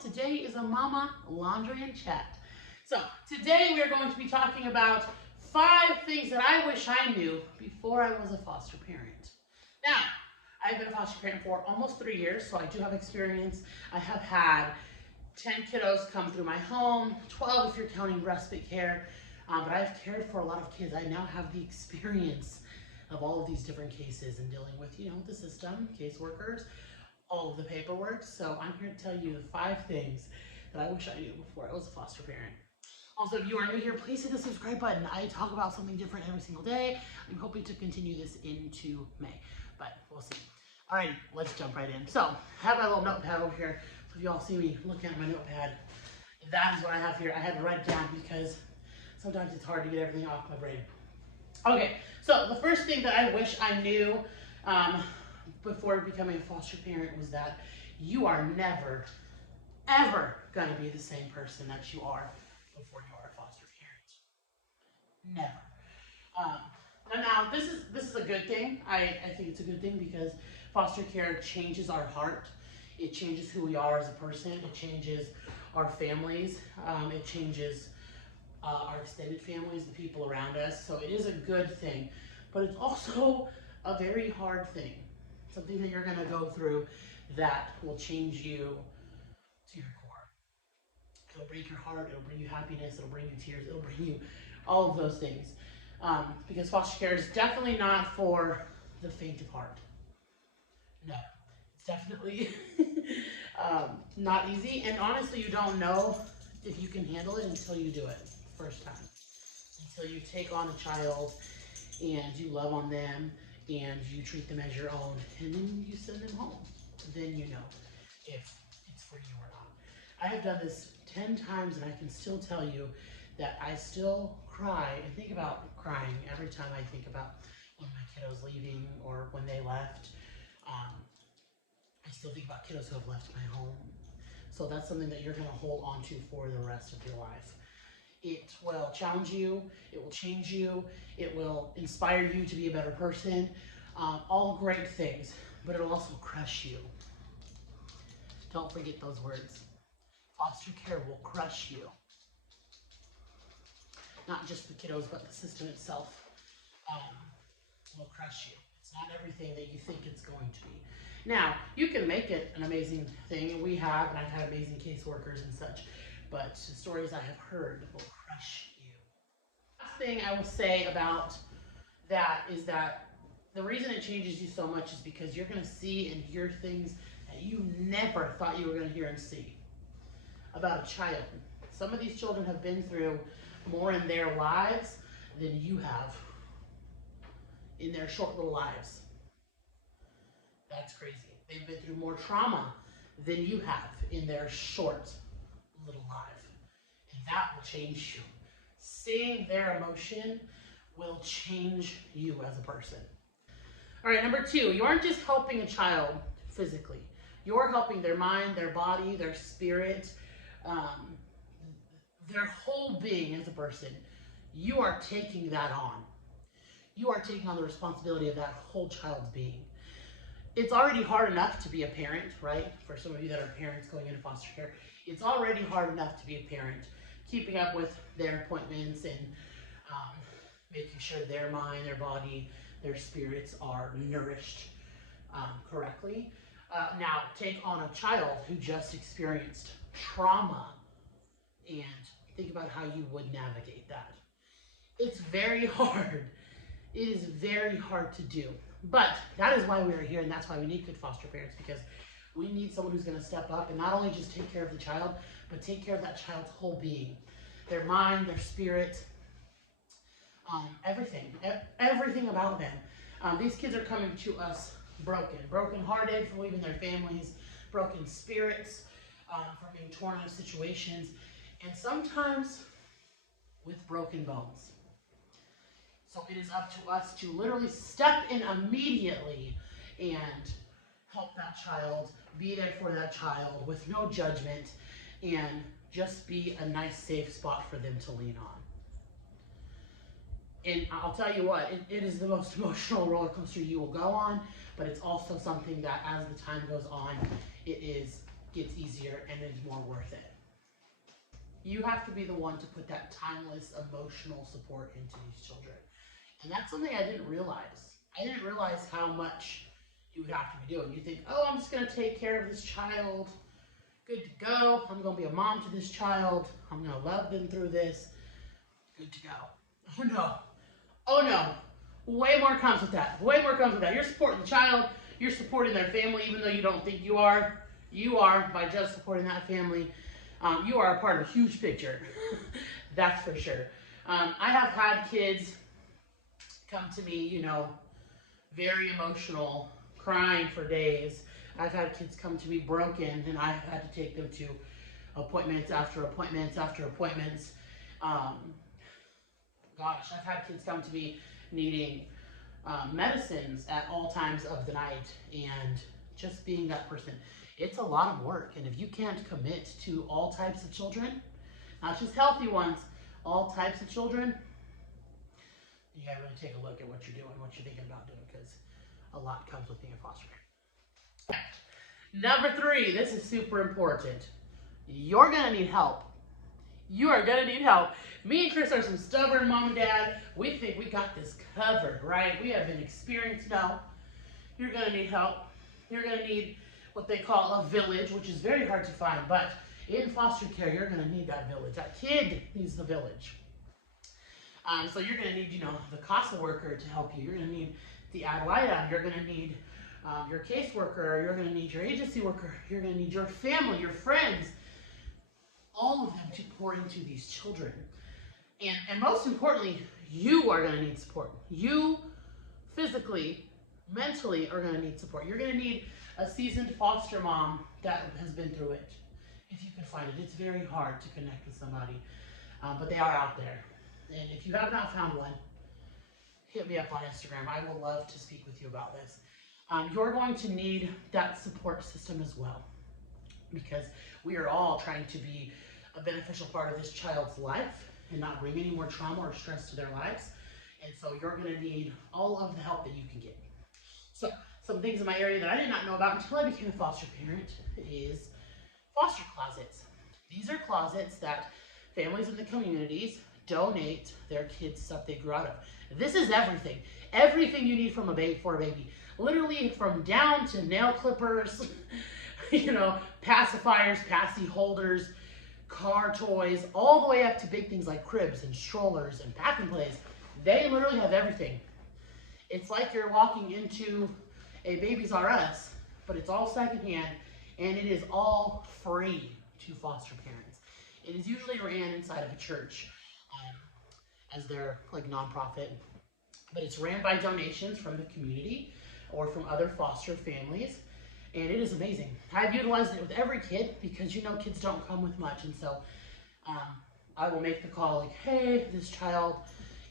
Today is a Mama Laundry and Chat. So today we are going to be talking about 5 things that I wish I knew before I was a foster parent. Now, I've been a foster parent for almost 3 years, so I do have experience. I have had 10 kiddos come through my home, 12 if you're counting respite care, but I've cared for a lot of kids. I now have the experience of all of these different cases and dealing with, the system, caseworkers, all of the paperwork. So I'm here to tell you the 5 things that I wish I knew before I was a foster parent. Also, if you are new here, please hit the subscribe button. I talk about something different every single day. I'm hoping to continue this into May, but we'll see. All right, let's jump right in. So I have my little notepad over here. So if you all see me looking at my notepad, that is what I have here. I had to write it down because sometimes it's hard to get everything off my brain. Okay, so the first thing that I wish I knew before becoming a foster parent was that you are never, ever going to be the same person that you are before you are a foster parent. Never. Now this is a good thing. I think it's a good thing because foster care changes our heart. It changes who we are as a person. It changes our families. It changes our extended families, the people around us. So it is a good thing, but it's also a very hard thing. Something that you're going to go through that will change you to your core. It'll break your heart. It'll bring you happiness. It'll bring you tears. It'll bring you all of those things. Because foster care is definitely not for the faint of heart. No, it's definitely not easy. And honestly, you don't know if you can handle it until you do it first time. Until you take on a child and you love on them and you treat them as your own, and then you send them home. Then you know if it's for you or not. I have done this 10 times and I can still tell you that I still cry and think about crying every time I think about when my kiddos leaving or when they left. I still think about kiddos who have left my home. So that's something that you're going to hold on to for the rest of your life. It will challenge you, it will change you, it will inspire you to be a better person, all great things, but it'll also crush you. Don't forget those words. Foster care will crush you. Not just the kiddos, but the system itself will crush you. It's not everything that you think it's going to be. Now, you can make it an amazing thing, and we have, and I've had amazing caseworkers and such, but the stories I have heard will crush you. Last thing I will say about that is that the reason it changes you so much is because you're going to see and hear things that you never thought you were going to hear and see about a child. Some of these children have been through more in their lives than you have in their short little lives. That's crazy. They've been through more trauma than you have in their short little life. And that will change you. Seeing their emotion will change you as a person. All right, number 2, you aren't just helping a child physically. You're helping their mind, their body, their spirit, their whole being as a person. You are taking that on. You are taking on the responsibility of that whole child's being. It's already hard enough to be a parent, right? For some of you that are parents going into foster care, it's already hard enough to be a parent, keeping up with their appointments and making sure their mind, their body, their spirits are nourished correctly. Now, take on a child who just experienced trauma and think about how you would navigate that. It's very hard. It is very hard to do. But that is why we are here, and that's why we need good foster parents, because we need someone who's going to step up and not only just take care of the child, but take care of that child's whole being. Their mind, their spirit, everything about them. These kids are coming to us broken-hearted from leaving their families, broken spirits from being torn out of situations, and sometimes with broken bones. So it is up to us to literally step in immediately and help that child, be there for that child with no judgment, and just be a nice, safe spot for them to lean on. And I'll tell you what, it is the most emotional roller coaster you will go on, but it's also something that as the time goes on, it is gets easier and is more worth it. You have to be the one to put that timeless emotional support into these children. And that's something I didn't realize. I didn't realize how much you would have to be doing. You think, oh, I'm just going to take care of this child. Good to go. I'm going to be a mom to this child. I'm going to love them through this. Good to go. Oh, no. Oh, no. Way more comes with that. Way more comes with that. You're supporting the child. You're supporting their family, even though you don't think you are. You are, by just supporting that family. You are a part of a huge picture. That's for sure. I have had kids come to me, you know, very emotional, crying for days. I've had kids come to me broken, and I've had to take them to appointments after appointments after appointments. Gosh, I've had kids come to me needing medicines at all times of the night, and just being that person. It's a lot of work, and if you can't commit to all types of children, not just healthy ones, all types of children, you gotta really take a look at what you're doing, what you're thinking about doing, because a lot comes with being a foster parent. Number 3, this is super important. You're gonna need help. You are gonna need help. Me and Chris are some stubborn mom and dad. We think we got this covered, right? We have been experienced. No, you're gonna need help. You're gonna need what they call a village, which is very hard to find, but in foster care, you're gonna need that village. That kid needs the village. So you're gonna need, you know, the CASA worker to help you. You're gonna need the Adwaita. You're gonna need your caseworker. You're gonna need your agency worker. You're gonna need your family, your friends, all of them to pour into these children. And most importantly, you are gonna need support. You physically, mentally are gonna need support. You're gonna need a seasoned foster mom that has been through it. If you can find it, it's very hard to connect with somebody, but they are out there. And if you have not found one, hit me up on Instagram. I will love to speak with you about this. You're going to need that support system as well, because we are all trying to be a beneficial part of this child's life and not bring any more trauma or stress to their lives. And so you're going to need all of the help that you can get. So some things in my area that I did not know about until I became a foster parent is foster closets. These are closets that families in the communities donate their kids' stuff they grew out of. This is everything. Everything you need from a baby for a baby. Literally from down to nail clippers, you know, pacifiers, passy holders, car toys, all the way up to big things like cribs and strollers and pack and plays. They literally have everything. It's like you're walking into a Babies R Us, but it's all secondhand, and it is all free to foster parents. It is usually ran inside of a church as their like nonprofit, but it's ran by donations from the community or from other foster families, and it is amazing. I've utilized it with every kid because you know kids don't come with much, and so I will make the call like, hey, this child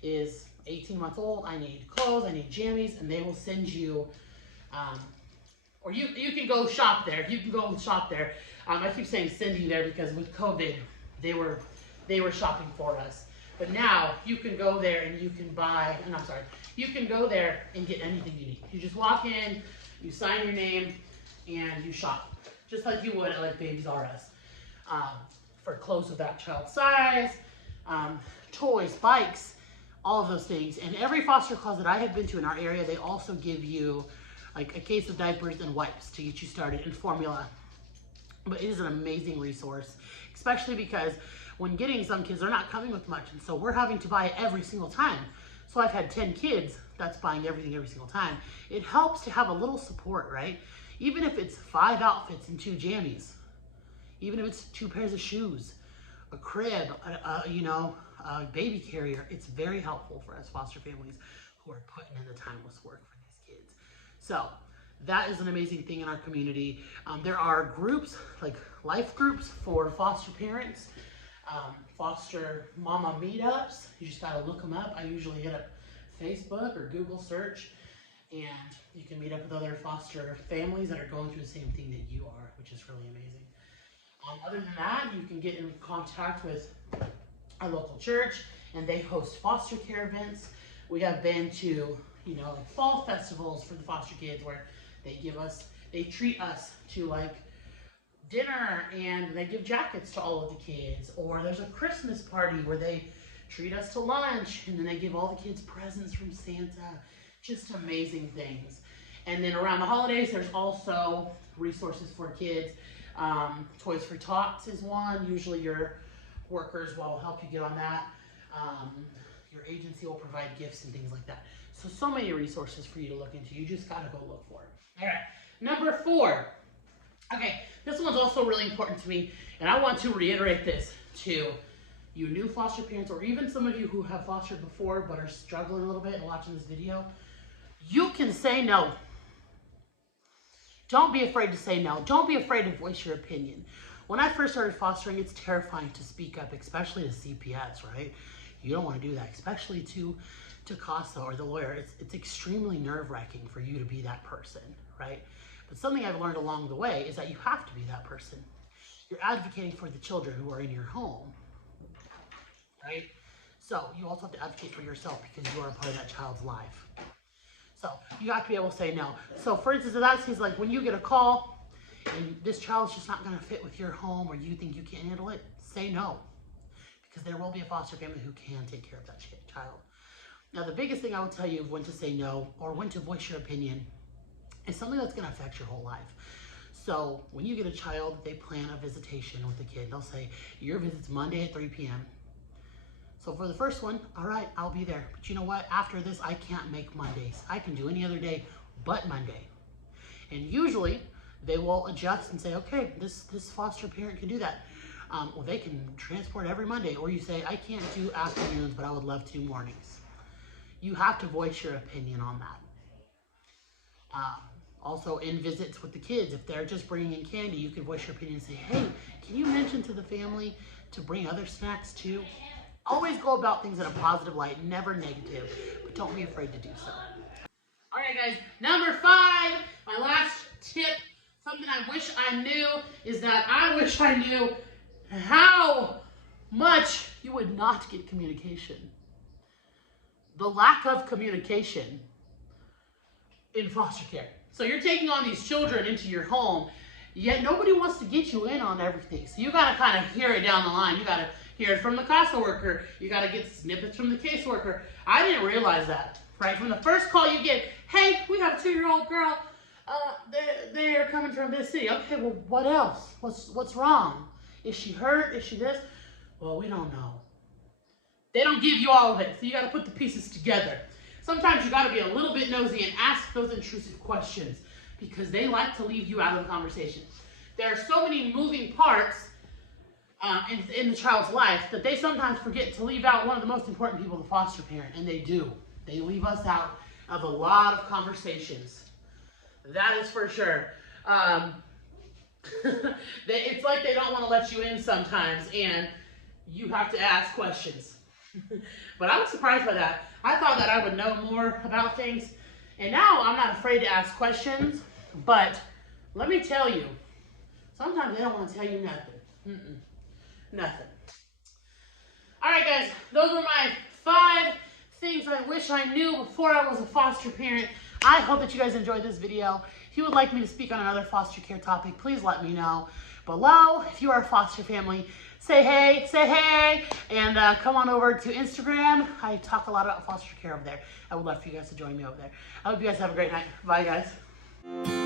is 18 months old, I need clothes, I need jammies, and they will send you, or you can go shop there. You can go shop there. I keep saying send you there because with COVID, they were shopping for us. But now you can go there and you can buy, and I'm sorry, you can go there and get anything you need. You just walk in, you sign your name, and you shop. Just like you would at like Babies R Us. For clothes of that child's size, toys, bikes, all of those things. And every foster closet I have been to in our area, they also give you like a case of diapers and wipes to get you started in formula. But it is an amazing resource, especially because when getting some kids, they're not coming with much. And so we're having to buy every single time. So I've had 10 kids that's buying everything every single time. It helps to have a little support, right? Even if it's 5 outfits and 2 jammies, even if it's 2 pairs of shoes, a crib, you know, a baby carrier, it's very helpful for us foster families who are putting in the timeless work for these kids. So that is an amazing thing in our community. There are groups, like life groups for foster parents, foster mama meetups. You just gotta look them up. I usually hit up Facebook or Google search, and you can meet up with other foster families that are going through the same thing that you are, which is really amazing. Other than that, you can get in contact with our local church, and they host foster care events. We have been to, you know, like fall festivals for the foster kids where they treat us to like dinner and they give jackets to all of the kids, or there's a Christmas party where they treat us to lunch and then they give all the kids presents from Santa. Just amazing things. And then around the holidays, there's also resources for kids. Toys for Tots is one. Usually your workers will help you get on that. Your agency will provide gifts and things like that. So many resources for you to look into. You just gotta go look for it. All right, number 4. Okay, this one's also really important to me, and I want to reiterate this to you new foster parents, or even some of you who have fostered before but are struggling a little bit and watching this video. You can say no. Don't be afraid to say no. Don't be afraid to voice your opinion. When I first started fostering, it's terrifying to speak up, especially to CPS, right? You don't want to do that, especially to CASA or the lawyer. It's extremely nerve-wracking for you to be that person, right? But something I've learned along the way is that you have to be that person. You're advocating for the children who are in your home, right? So you also have to advocate for yourself because you are a part of that child's life. So you have to be able to say no. So for instance, in that case, like when you get a call and this child's just not gonna fit with your home, or you think you can't handle it, say no. Because there will be a foster family who can take care of that child. Now, the biggest thing I would tell you of when to say no or when to voice your opinion is something that's gonna affect your whole life. So when you get a child, they plan a visitation with the kid. They'll say, your visit's Monday at 3 p.m. So for the first one, all right, I'll be there. But you know what? After this, I can't make Mondays. I can do any other day but Monday. And usually they will adjust and say, okay, this foster parent can do that. Well, they can transport every Monday. Or you say, I can't do afternoons, but I would love to do mornings. You have to voice your opinion on that. Also, in visits with the kids, if they're just bringing in candy, you can voice your opinion and say, hey, can you mention to the family to bring other snacks too? Always go about things in a positive light, never negative, but don't be afraid to do so. All right, guys, number 5, my last tip, something I wish I knew, is that I wish I knew how much you would not get communication. The lack of communication in foster care. So you're taking on these children into your home, yet nobody wants to get you in on everything. So you gotta kind of hear it down the line. You gotta hear it from the CASA worker. You gotta get snippets from the caseworker. I didn't realize that, right? From the first call you get, hey, we have a 2-year-old girl. They're coming from this city. Okay, well, what else? What's wrong? Is she hurt? Is she this? Well, we don't know. They don't give you all of it, so you got to put the pieces together. Sometimes you got to be a little bit nosy and ask those intrusive questions because they like to leave you out of the conversation. There are so many moving parts in the child's life that they sometimes forget to leave out one of the most important people, the foster parent, and they do. They leave us out of a lot of conversations. That is for sure. It's like they don't want to let you in sometimes, and you have to ask questions. But I was surprised by that. I thought that I would know more about things, and now I'm not afraid to ask questions, but let me tell you, sometimes they don't want to tell you nothing. Nothing. All right, guys, those were my 5 things I wish I knew before I was a foster parent. I hope that you guys enjoyed this video. If you would like me to speak on another foster care topic, please let me know below. If you are a foster family, say hey, and come on over to Instagram. I talk a lot about foster care over there. I would love for you guys to join me over there. I hope you guys have a great night. Bye, guys.